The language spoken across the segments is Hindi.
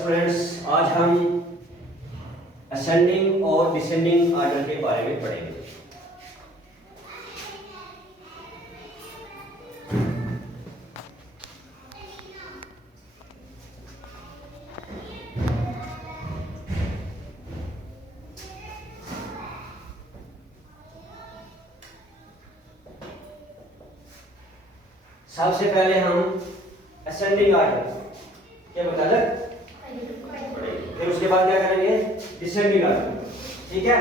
स्टूडेंट्स, आज हम असेंडिंग और डिसेंडिंग ऑर्डर के बारे में पढ़ेंगे। सबसे पहले हम असेंडिंग ऑर्डर क्या बता दें, फिर उसके बाद क्या करेंगे, डिसेंडिंग ऑर्डर। ठीक है,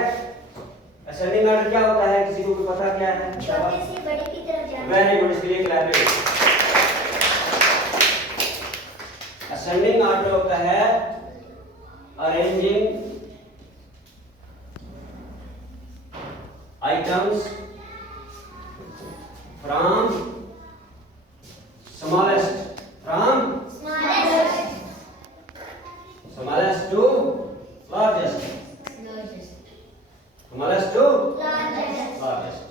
असेंडिंग ऑर्डर क्या होता है, किसी को भी पता क्या है? छोटे से बड़े की तरफ जाना। वेरी गुड, इसके लिए क्लैप करें। असेंडिंग ऑर्डर होता है arranging items from smallest to largest, smallest to largest।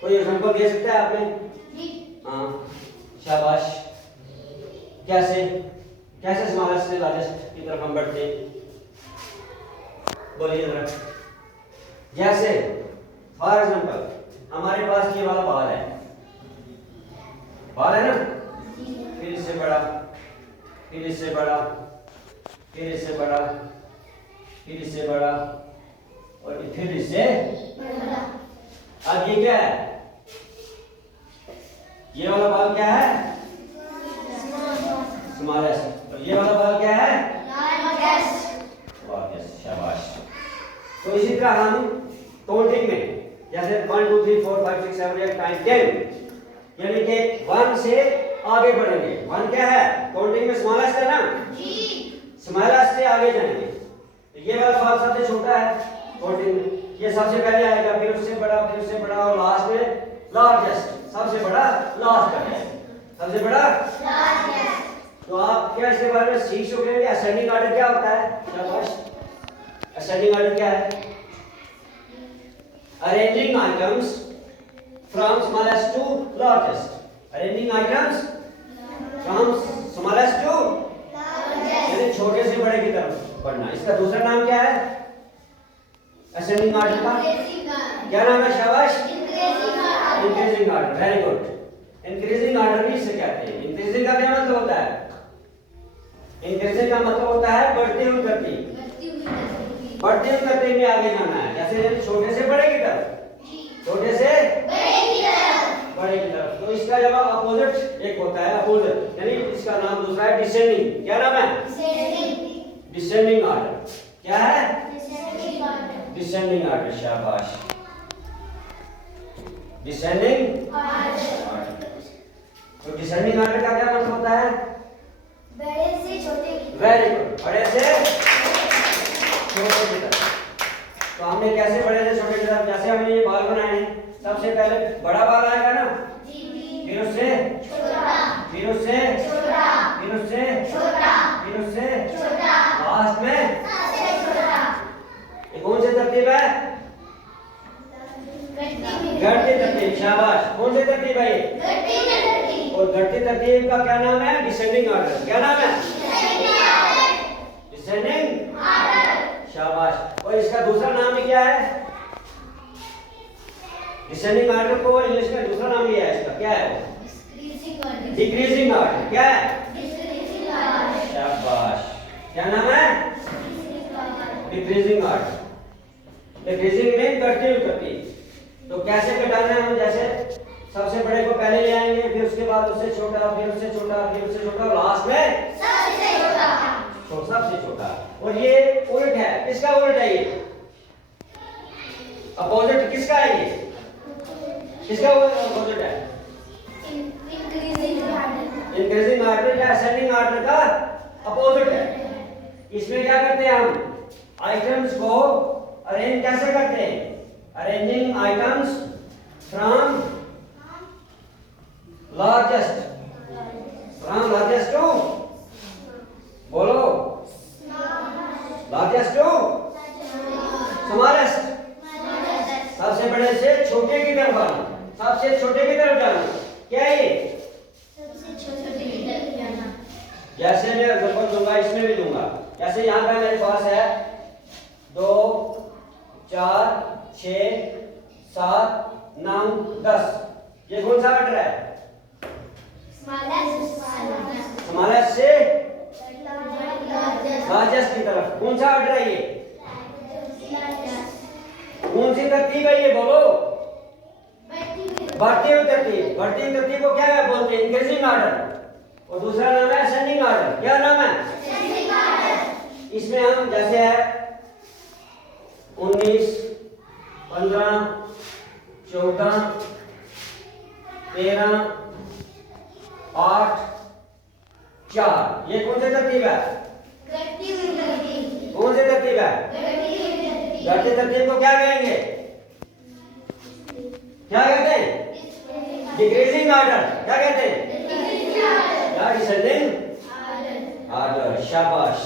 कोई एग्जांपल दे सकता है आपने? हाँ, शाबाश। कैसे स्मॉलेस्ट से लार्जेस्ट की तरफ हम बढ़ते हैं, बोलिए जरा। जैसे फॉर एग्जांपल हमारे पास ये वाला बाल है ना, फिर इससे बड़ा, फिर इससे बड़ा, फिर इससे बड़ा, फिर इससे बड़ा और फिर इससे बड़ा। अब ये क्या है? ये वाला बाल क्या है? स्मॉलेस्ट। और ये वाला बाल क्या है? लार्जेस्ट। शाबाश। तो इसी तरह हम काउंटिंग में जैसे 1 2 3 4 5 6 7 8 9 10 यानी कि 1 से आगे बढ़ेंगे। 1 क्या है? काउंटिंग में स्मॉलेस्ट है ना जी, स्मॉलेस्ट से आगे जाएंगे। तो ये वाला बाल सबसे छोटा है काउंटिंग में, ये सबसे पहले आएगा, फिर उससे बड़ा, फिर उससे बड़ा और लास्ट में लार्जेस्ट। सबसे बड़ा लास्ट है, सबसे बड़ा लार्जेस्ट। तो आप क्या इसके बारे में सीख चुके हैं? असेंडिंग ऑर्डर क्या होता है? शाबाश। असेंडिंग ऑर्डर क्या है? Arranging items from smallest to largest, arranging items from smallest to largest, यानी छोटे से बड़े की तरफ बढ़ना। इसका दूसरा नाम क्या है असेंडिंग ऑर्डर का? क्या नाम है? शाबाश, increasing order. Very good. Increasing order भी इसे कहते हैं। इंक्रीजिंग का क्या मतलब होता है? इंक्रीजिंग का मतलब होता है बढ़ती हुई तरतीब, बढ़ती हुई तरतीब में आगे जाना है। जैसे छोटे से बड़े की तरफ, छोटे से बड़े की तरफ। तो इसका जवाब अपोजिट एक होता है, अपोजिट, यानी इसका नाम दूसरा है डिसेंडिंग। क्या नाम है? Descending order. क्या है? Descending order. शाबाश, डिसेंडिंग ऑर्डर। तो डिसेंडिंग ऑर्डर का क्या मतलब होता है? बड़े से छोटे की। वेरी गुड, बड़े से छोटे की तरफ। तो हमने कैसे बड़े से छोटे की तरफ, जैसे हमने ये बाल बनाए हैं, सबसे पहले बड़ा बाल आएगा ना, फिर उससे छोटा, फिर उससे छोटा, फिर उससे छोटा, फिर उससे छोटा, लास्ट में सबसे छोटा। ये कौन सी तरतीब है? घटती तरतीब। शाबाश। कौन सी तरतीब है ये? घटती तरतीब। और घटती तरतीब का क्या नाम है? Descending order. क्या नाम है? Descending order. शाबाश। और इसका दूसरा नाम भी क्या है? डिसेंडिंग ऑर्डर को इंग्लिश में दूसरा नाम लिया है इसका, क्या है? Decreasing order. क्या है? Decreasing order. शाबाश। क्या नाम है? Decreasing order. डिक्रीजिंग में घटती हुई तरतीब। तो कैसे घटाना है हम? जैसे सबसे बड़े को पहले ले आएंगे, फिर उसके बाद उससे छोटा, फिर उससे छोटा, फिर उससे छोटा और लास्ट में सबसे छोटा, सबसे छोटा। और ये उल्ट है। किसका उल्ट है ये? अपोजिट किसका है ये? किसका अपोजिट है? इंक्रीजिंग ऑर्डर या असेंडिंग ऑर्डर का अपोजिट है। इसमें क्या करते हैं हम? आइटम्स को अरेंज कैसे करते हैं? Arranging items from largest, from largest to, बोलो, लार्जेस्ट टू स्मॉलेस्ट। सबसे बड़े से छोटे की तरफ आना, सबसे छोटे की तरफ जाना। क्या है ये? सबसे छोटे की तरफ जाना। जैसे मैं एग्जांपल दूंगा, इसमें भी दूंगा। जैसे यहाँ पे मेरे पास है 2 4 6 7 9 10। ये कौन सा ऑर्डर है? स्मॉलेस्ट से लार्जेस्ट की तरफ। कौन सा ऑर्डर है ये? कौन सी तरतीब है ये बोलो? बढ़ती हुई तरतीब। बढ़ती हुई तरतीब को क्या है बोलते हैं? Increasing order. और दूसरा नाम है असेंडिंग ऑर्डर। क्या नाम है? इसमें हम जैसे है 19 15 14 13 8 4। ये कौन सी तरतीब है? कौन सी तरतीब है? घटती तरतीब को क्या कहेंगे? क्या कहते हैं? Decreasing order. क्या कहते हैं? या डिसेंडिंग ऑर्डर। शाबाश।